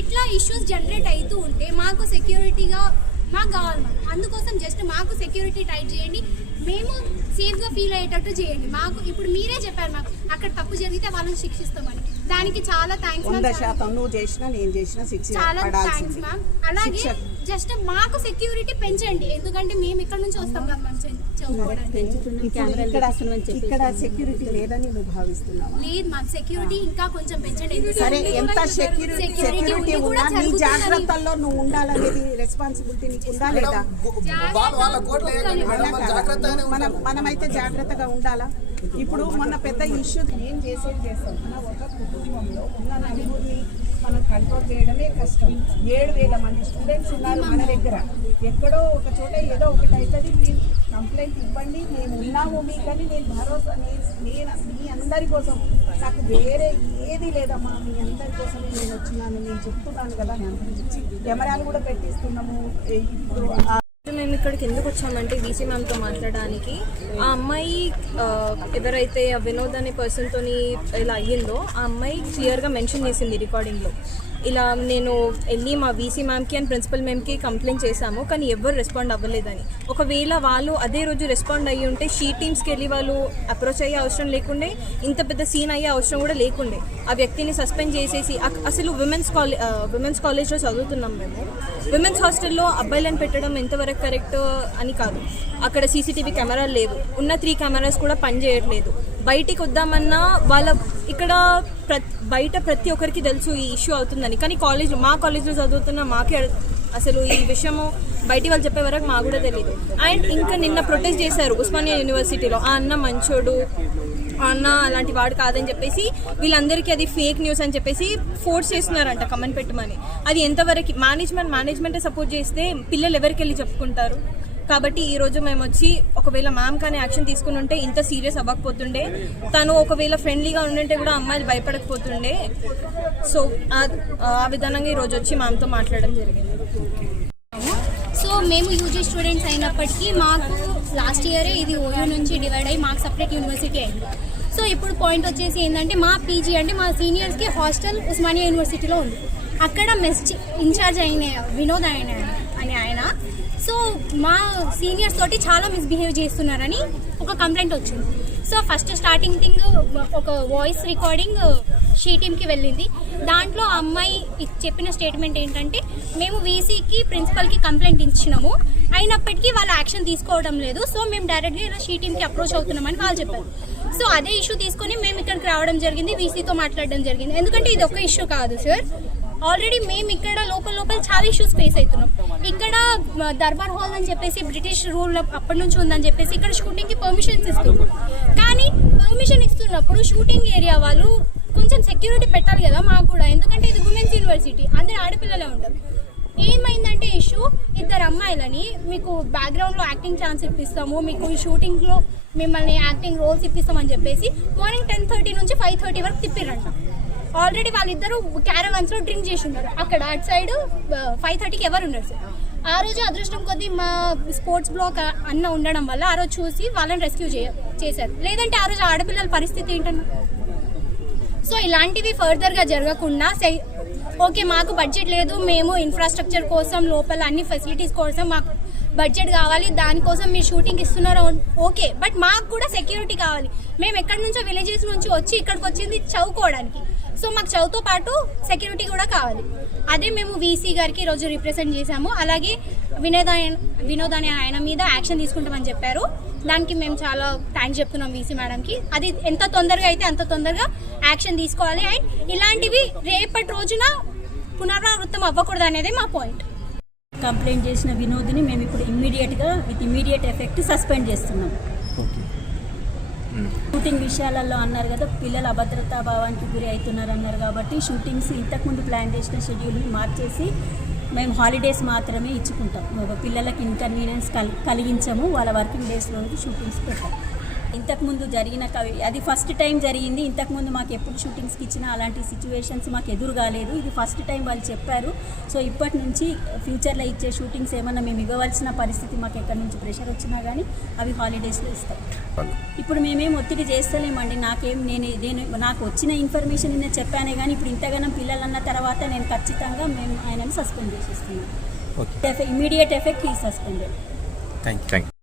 ఇట్లా issues generate అవుతూ ఉంటే మాకు సెక్యూరిటీగా మాకు కావాలి మ్యామ్. అందుకోసం జస్ట్ మాకు సెక్యూరిటీ టైట్ చేయండి, మేము సేఫ్గా ఫీల్ అయ్యేటట్టు చేయండి. మాకు ఇప్పుడు మీరే చెప్పారు మ్యామ్, అక్కడ తప్పు జరిగితే వాళ్ళని శిక్షిస్తామని. దానికి చాలా థ్యాంక్స్ మ్యామ్. 100% నువ్వు చేసినా నేను చేసినా శిక్ష చాలా థ్యాంక్స్ మ్యామ్. అలాగే జస్ట్ మాకు సెక్యూరిటీ పెంచండి, ఎందుకంటే మేము ఇక్కడ నుంచి వస్తాం కదా మ్యామ్ చదువుకోవడానికి. ఇక్కడ సెక్యూరిటీ లేదని నువ్వు భావిస్తున్నావా? లేదు మ్యామ్, సెక్యూరిటీ ఇంకా కొంచెం పెంచండి. సరే, ఎంత సెక్యూరిటీ ఉన్నా నీ జాగ్రత్తల్లో నువ్వు ఉండాలనేది రెస్పాన్సిబిలిటీ నీకు ఉందా లేదా? మనమైతే జాగ్రత్తగా ఉండాలా? ఇప్పుడు మొన్న పెద్ద ఇష్యూ ఏం చేసేది చేస్తాం. మన ఒక కుటుంబంలో ఉన్న నలుగురిని మనం కంట్రోల్ చేయడమే కష్టం. 7,000 మంది స్టూడెంట్స్ ఉన్నారు మన దగ్గర. ఎక్కడో ఒక చోట ఏదో ఒకటి అవుతుంది, మీరు కంప్లైంట్ ఇవ్వండి, మేము ఉన్నాము మీకని నేను భరోసా. నేను మీ అందరి కోసం, నాకు వేరే ఏది లేదమ్మా, మీ అందరి కోసమే నేను వచ్చినాను. నేను చెప్తున్నాను కదా, కెమెరాలు కూడా పెట్టిస్తున్నాము. ఇప్పుడు మేము ఇక్కడికి ఎందుకు వచ్చామంటే వీసీ మ్యామ్తో మాట్లాడడానికి. ఆ అమ్మాయి ఎవరైతే వినోద్ అనే పర్సన్తో ఇలా అయ్యిందో ఆ అమ్మాయి క్లియర్గా మెన్షన్ చేసింది రికార్డింగ్లో, ఇలా నేను వెళ్ళి మా వీసీ మ్యామ్కి అండ్ ప్రిన్సిపల్ మ్యామ్కి కంప్లైంట్ చేశాము కానీ ఎవరు రెస్పాండ్ అవ్వలేదని. ఒకవేళ వాళ్ళు అదే రోజు రెస్పాండ్ అయ్యి ఉంటే షీ టీమ్స్కి వెళ్ళి వాళ్ళు అప్రోచ్ అయ్యే అవసరం లేకుండే, ఇంత పెద్ద సీన్ అయ్యే అవసరం కూడా లేకుండే. ఆ వ్యక్తిని సస్పెండ్ చేసేసి అసలు విమెన్స్ కాలేజ్లో చదువుతున్నాం మేము. విమెన్స్ హాస్టల్లో అబ్బాయిలను పెట్టడం ఎంతవరకు కరెక్ట్ అని కాదు. అక్కడ సీసీటీవీ కెమెరాలు లేవు, ఉన్న 3 కెమెరాస్ కూడా పనిచేయట్లేదు. బయటికి వద్దామన్నా వాళ్ళ ఇక్కడ బయట ప్రతి ఒక్కరికి తెలుసు ఈ ఇష్యూ అవుతుందని, కానీ మా కాలేజ్లో చదువుతున్న మాకే అసలు ఈ విషయము బయటి వాళ్ళు చెప్పే వరకు మాకు కూడా తెలియదు. అండ్ ఇంకా నిన్న ప్రొటెస్ట్ చేశారు ఉస్మానియా యూనివర్సిటీలో, ఆ అన్న మంచోడు, ఆ అన్న అలాంటి వాడు కాదని చెప్పేసి వీళ్ళందరికీ అది ఫేక్ న్యూస్ అని చెప్పేసి ఫోర్స్ చేస్తున్నారంట కమెంట్ పెట్టమని. అది ఎంతవరకు మేనేజ్మెంటే సపోర్ట్ చేస్తే పిల్లలు ఎవరికి వెళ్ళి చెప్పుకుంటారు? కాబట్టి ఈరోజు మేము వచ్చి ఒకవేళ మ్యామ్ కానీ యాక్షన్ తీసుకుని ఉంటే ఇంత సీరియస్ అవ్వకపోతుండే, తను ఒకవేళ ఫ్రెండ్లీగా ఉండింటే కూడా అమ్మాయిలు భయపడకపోతుండే. సో ఆ విధానంగా ఈరోజు వచ్చి మ్యామ్తో మాట్లాడడం జరిగింది. సో మేము యూజీ స్టూడెంట్స్ అయినప్పటికీ మాకు లాస్ట్ ఇయరే ఇది ఓయూ నుంచి డివైడ్ అయ్యి మాకు సపరేట్ యూనివర్సిటీ అయింది. సో ఇప్పుడు పాయింట్ వచ్చేసి ఏంటంటే మా పీజీ అంటే మా సీనియర్స్కి హాస్టల్ ఉస్మానియా యూనివర్సిటీలో ఉంది. అక్కడ మెస్ ఇన్ఛార్జ్ అయిన వినోద్ అని ఆయన సో మా సీనియర్స్ తోటి చాలా మిస్బిహేవ్ చేస్తున్నారని ఒక కంప్లైంట్ వచ్చింది. సో ఫస్ట్ స్టార్టింగ్ థింగ్ ఒక వాయిస్ రికార్డింగ్ షీ టీమ్కి వెళ్ళింది. దాంట్లో ఆ అమ్మాయి చెప్పిన స్టేట్మెంట్ ఏంటంటే, మేము వీసీకి ప్రిన్సిపల్కి కంప్లైంట్ ఇచ్చినాము, అయినప్పటికీ వాళ్ళు యాక్షన్ తీసుకోవడం లేదు, సో మేము డైరెక్ట్గా ఇలా షీ టీమ్కి అప్రోచ్ అవుతున్నామని వాళ్ళు చెప్పారు. సో అదే ఇష్యూ తీసుకొని మేము ఇక్కడికి రావడం జరిగింది, వీసీతో మాట్లాడడం జరిగింది. ఎందుకంటే ఇది ఒక ఇష్యూ కాదు సార్, ఆల్రెడీ మేము ఇక్కడ లోపల చాలా ఇష్యూస్ ఫేస్ అవుతున్నాం. ఇక్కడ దర్బార్ హాల్ అని చెప్పేసి బ్రిటిష్ రూల్ అప్పటి నుంచి ఉందని చెప్పేసి ఇక్కడ షూటింగ్కి పర్మిషన్స్ ఇస్తున్నారు. కానీ పర్మిషన్ ఇస్తున్నప్పుడు షూటింగ్ ఏరియా వాళ్ళు కొంచెం సెక్యూరిటీ పెట్టాలి కదా మాకు కూడా, ఎందుకంటే ఇది ఉమెన్స్ యూనివర్సిటీ, అందరు ఆడపిల్లలే ఉంటారు. ఏమైందంటే ఇష్యూ, 2 అమ్మాయిలని మీకు బ్యాక్గ్రౌండ్లో యాక్టింగ్ ఛాన్స్ ఇప్పిస్తాము, మీకు ఈ షూటింగ్లో మిమ్మల్ని యాక్టింగ్ రోల్స్ ఇప్పిస్తామని చెప్పేసి మార్నింగ్ 10:30 నుంచి 5:30 వరకు తిప్పిరంట. ఆల్రెడీ వాళ్ళిద్దరూ క్యారవాన్స్లో డ్రింక్ చేసి ఉన్నారు. అక్కడ అటు సైడ్ 5:30కి ఎవరు ఉన్నారు సార్. ఆ రోజు అదృష్టం కొద్దీ మా స్పోర్ట్స్ బ్లాక్ అన్న ఉండడం వల్ల ఆ రోజు చూసి వాళ్ళని రెస్క్యూ చేశారు. లేదంటే ఆ రోజు ఆడపిల్లల పరిస్థితి ఏంటన్నా. సో ఇలాంటివి ఫర్దర్గా జరగకుండా ఓకే మాకు బడ్జెట్ లేదు, మేము ఇన్ఫ్రాస్ట్రక్చర్ కోసం లోపల అన్ని ఫెసిలిటీస్ కోసం మాకు బడ్జెట్ కావాలి, దానికోసం మీరు షూటింగ్ ఇస్తున్నారు ఓకే, బట్ మాకు కూడా సెక్యూరిటీ కావాలి. మేము ఎక్కడి నుంచో విలేజెస్ నుంచి వచ్చి ఇక్కడికి వచ్చింది చదువుకోవడానికి, సో మాకు చదువుతో పాటు సెక్యూరిటీ కూడా కావాలి. అదే మేము వీసీ గారికి ఈరోజు రిప్రజెంట్ చేశాము. అలాగే వినోద్ అనే ఆయన మీద యాక్షన్ తీసుకుంటామని చెప్పారు. దానికి మేము చాలా థ్యాంక్స్ చెప్తున్నాం వీసీ మేడంకి. అది ఎంత తొందరగా అయితే అంత తొందరగా యాక్షన్ తీసుకోవాలి. అండ్ ఇలాంటివి రేపటి రోజున పునరావృతం అవ్వకూడదు అనేది మా పాయింట్. కంప్లైంట్ చేసిన వినోద్ని మేము ఇప్పుడు విత్ ఇమ్మీడియట్ ఎఫెక్ట్ సస్పెండ్ చేస్తున్నాం. షూటింగ్ విషయాలలో అన్నారు కదా, పిల్లలు అభద్రతా భావానికి గురి అవుతున్నారు అన్నారు కాబట్టి షూటింగ్స్ ఇంతకుముందు ప్లాన్ చేసిన షెడ్యూల్ని మార్చేసి మేము హాలిడేస్ మాత్రమే ఇచ్చుకుంటాం. పిల్లలకి ఇన్కన్వీనియన్స్ కలిగించము, వాళ్ళ వర్కింగ్ డేస్లో షూటింగ్స్ పెట్టాం. ఇంతకుముందు జరిగిన అది ఫస్ట్ టైం జరిగింది. ఇంతకుముందు మాకు ఎప్పుడు షూటింగ్స్కి ఇచ్చినా అలాంటి సిచ్యువేషన్స్ మాకు ఎదురు కాలేదు. ఇది ఫస్ట్ టైం వాళ్ళు చెప్పారు. సో ఇప్పటి నుంచి ఫ్యూచర్లో ఇచ్చే షూటింగ్స్ ఏమన్నా మేము ఇవ్వవలసిన పరిస్థితి మాకు ఎక్కడి నుంచి ప్రెషర్ వచ్చినా కానీ అవి హాలిడేస్లో ఇస్తాం. ఇప్పుడు మేమేం ఒత్తిడి చేస్తలేమండి. నాకు వచ్చిన ఇన్ఫర్మేషన్ నిన్న చెప్పానే కానీ ఇప్పుడు ఇంతగానం పిల్లలు అన్న తర్వాత నేను ఖచ్చితంగా మేము ఆయనను సస్పెండ్ చేసేస్తున్నాను. ఇమీడియట్ ఎఫెక్ట్ ఈ సస్పెండెడ్. Thank you.